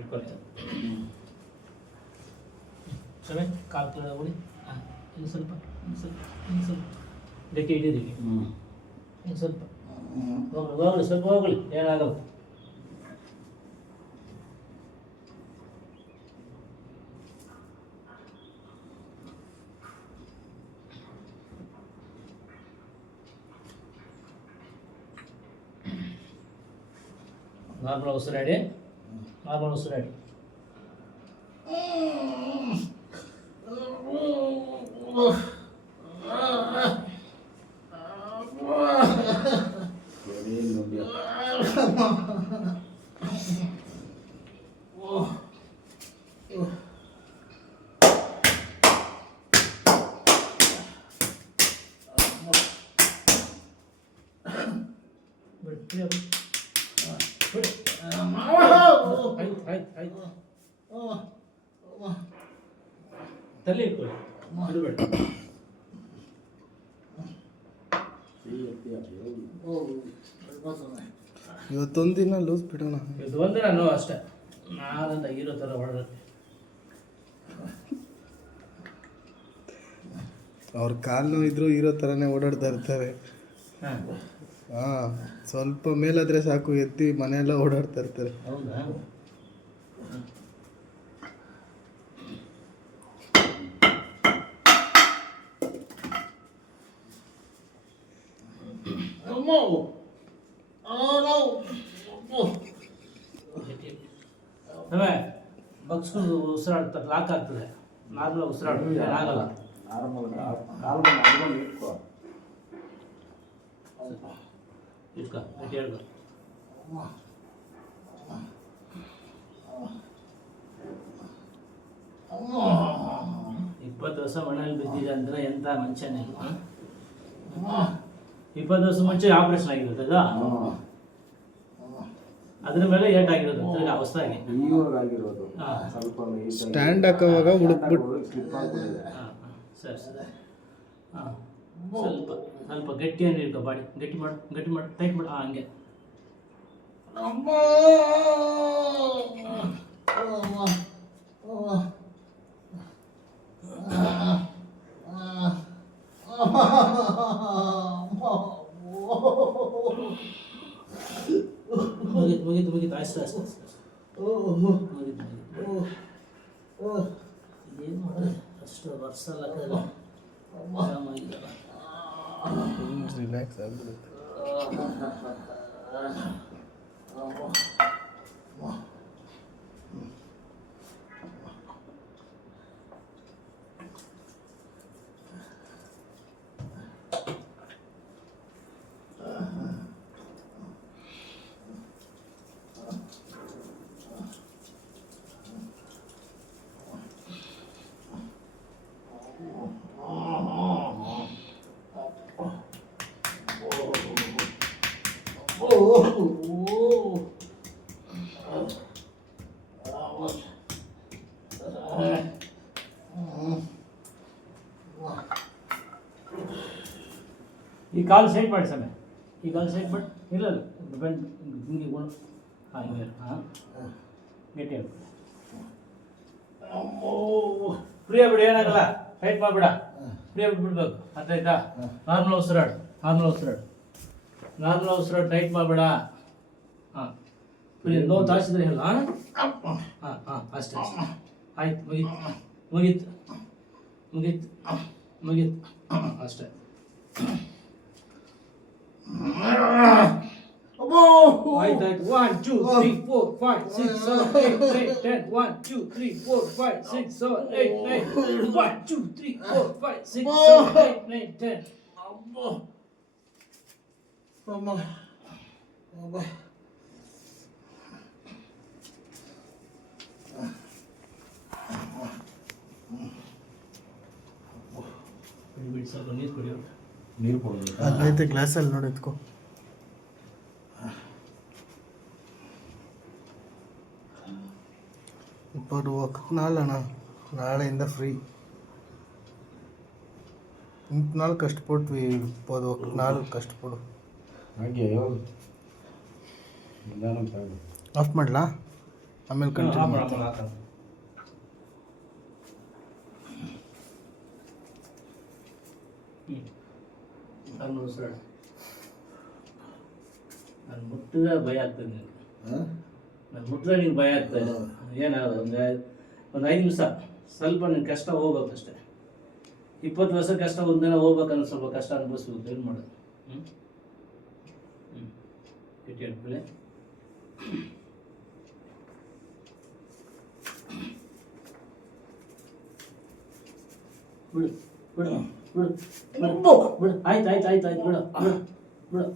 ಇಟ್ಕೊಳ್ತೀನಿ ಸರಿ ಕಾಲು ಕಿಲೋ ಹೋಗಿ ಹಾಂ ಇನ್ನು ಸ್ವಲ್ಪ ಇದಕ್ಕೆ ಇಟ್ಟಿದ್ದೀವಿ ಇನ್ನು ಸ್ವಲ್ಪ ಹೋಗಲಿ ಸ್ವಲ್ಪ ಹೋಗಲಿ ಏನಾಗಲ್ಲ ನಾರ್ಮಲ್ ಉಸಿರಾಡಿ ತಲೆ ಇಟ್ಕೊಳ್ಳಿ ಬಿಡಬೇಡ ಇವತ್ತೊಂದು ದಿನ ಲೂಸ್ ಬಿಡೋಣ. ಇದು ಒಂದಿನ ನೋವು ಅಷ್ಟೇ. ನಾನಂತ ಹೀರೋ ಥರ ಹೊಡೆದತ್ತೆ. ಅವ್ರ ಕಾಲು ನೋವಿದ್ರು ಹೀರೋ ಥರನೇ ಓಡಾಡ್ತಾ ಇರ್ತಾರೆ. ಸ್ವಲ್ಪ ಮೇಲಾದರೆ ಸಾಕು ಎತ್ತಿ ಮನೆಯೆಲ್ಲ ಓಡಾಡ್ತಾ ಇರ್ತಾರೆ. ಹೌದಾ? ಬಗ್ಸ್ಕೊಂಡು ಉಸಿರಾಡ್ತಾರೆ, ಲಾಕ್ ಆಗ್ತದೆ. ನಾರ್ಮಲ್ ಉಸಿರಾಡ್ತದೆ, ಆಗಲ್ಲ. ಇಟ್ಕೊ, ಹೇಳ್ಕೊ. 20 ವರ್ಷ ಮನೇಲಿ ಬಿದ್ದಿದೆ ಅಂದ್ರೆ ಎಂತ ಮನುಷ್ಯನೇ. 20 ವರ್ಷ ಮುಂಚೆ ಆಪರೇಷನ್ ಆಗಿರುತ್ತೆ ಅದು. ಅದ್ರ ಮೇಲೆ ಏಟ್ ಆಗಿರೋದು ತಿರ್ಗಿ ಹೊಸದಾಗಿ ಸ್ಟ್ಯಾಂಡ್ ಹಾಕೋವಾಗ ಹುಡುಕ್ಬಿಟ್ಟು ಸರಿ ಸರಿ. ಹಾಂ ಸ್ವಲ್ಪ ಸ್ವಲ್ಪ ಗಟ್ಟಿಯನ್ನು ಇಟ್ಕೊ, ಬಾಡಿ ಗಟ್ಟಿ ಮಾಡು ಟೈಟ್ ಮಾಡು. ಹಂಗೆ ಮುಗೀತು ಆಯ್ತು ಏನು ಮಾಡಿ ಅಷ್ಟು ವರ್ಷ ಅಲ್ಲ ಆರಾಮಾಗಿಲ್ಲ. ರಿಲ್ಯಾಕ್ಸ್ ಆಗ್ಬಿಡುತ್ತೆ. ಈ ಕಾಲು ಸೈಡ್ ಮಾಡಿ ಸಮಯ, ಈ ಕಾಲು ಸೈಡ್ ಮಾಡಿ ಇಲ್ಲ ಬೆಂಡ್ ಹಿಂಗೆ ಹಾಂ ಹಿಂಗೆ ಹಾಂ ಗಟ್ಟಿ ಆಗ್ಬಿಡ. ಫ್ರೀ ಆಗ್ಬಿಡಿ, ಏನಾಗಲ್ಲ. ಟೈಟ್ ಮಾಡಿಬಿಡ, ಫ್ರೀ ಬಿಡ್ಬೇಕು. ಅರ್ಥ ಆಯ್ತಾ? ನಾರ್ಮಲ್ ಉಸಿರಾಡು ಟೈಟ್ ಮಾಡಿಬಿಡ. ಹಾಂ ಫ್ರೀ. ನೋವು ತಾಸಿದ್ರೆ ಹೇಳ. ಹಾಂ ಅಷ್ಟೇ ಆಯ್ತು. ಮುಗೀತು ಅಷ್ಟೇ. ಆಯ್ತಾಯ್ತು. 1 2 3 4 5 6 7 8 9 10. 1 2 3 4 5 6 7 8 9. 1 2 3 4 5 6 7 8 9 10. ಸ್ವಲ್ಪ ನೀರು ಕುಡಿಯೋದು. ನೀರು ಕೊಡೋದು ಅಲ್ಲೈತೆ ಗ್ಲಾಸಲ್ಲಿ ನೋಡಿ ಎತ್ಕೊ. ఇప్పుడు 1 ನಾಳೆಯಿಂದ ಫ್ರೀ. 4 ಕಷ್ಟಪಟ್ವಿ. ఇప్పుడు 4 ಕಷ್ಟಪಡು. ಹಾಗೆ ಆಫ್ ಮಾಡಲಾ? ಆಮೇಲೆ ಕಂಟಿನ್ಯೂ ಮಾಡ್ತೀನಿ. ನಾನು ಸರ್ ನಾನು ಮುಟ್ಟಿದ್ರೆ ಭಯ ಆಗ್ತದೆ ನಿನಗೆ. ನಾನು ಮುಟ್ಟಿದ್ರೆ ನಿಂಗೆ ಭಯ ಆಗ್ತದೆ. ಏನಾದ್ರು ಒಂದು 5 ನಿಮಿಷ ಸ್ವಲ್ಪ ನಿನ್ನ ಕಷ್ಟ ಹೋಗ್ಬೇಕಷ್ಟೆ. 20 ವರ್ಷ ಕಷ್ಟ ಒಂದಿನ ಹೋಗ್ಬೇಕಂದ್ರೆ ಸ್ವಲ್ಪ ಕಷ್ಟ ಅನುಭವಿಸ್ಬೇಕು. ಏನು ಮಾಡೋದು? ಗಟ್ಟಿ ಹಿಡ್ಕೊಳ್ಳಿ. ಬಿಡು ಬಿಡು ಬಿಡು ಬಿಡು ಬಿಡು. ಆಯ್ತು ಆಯ್ತು ಆಯ್ತು ಆಯ್ತು ಬಿಡು ಬಿಡು ಬಿಡು.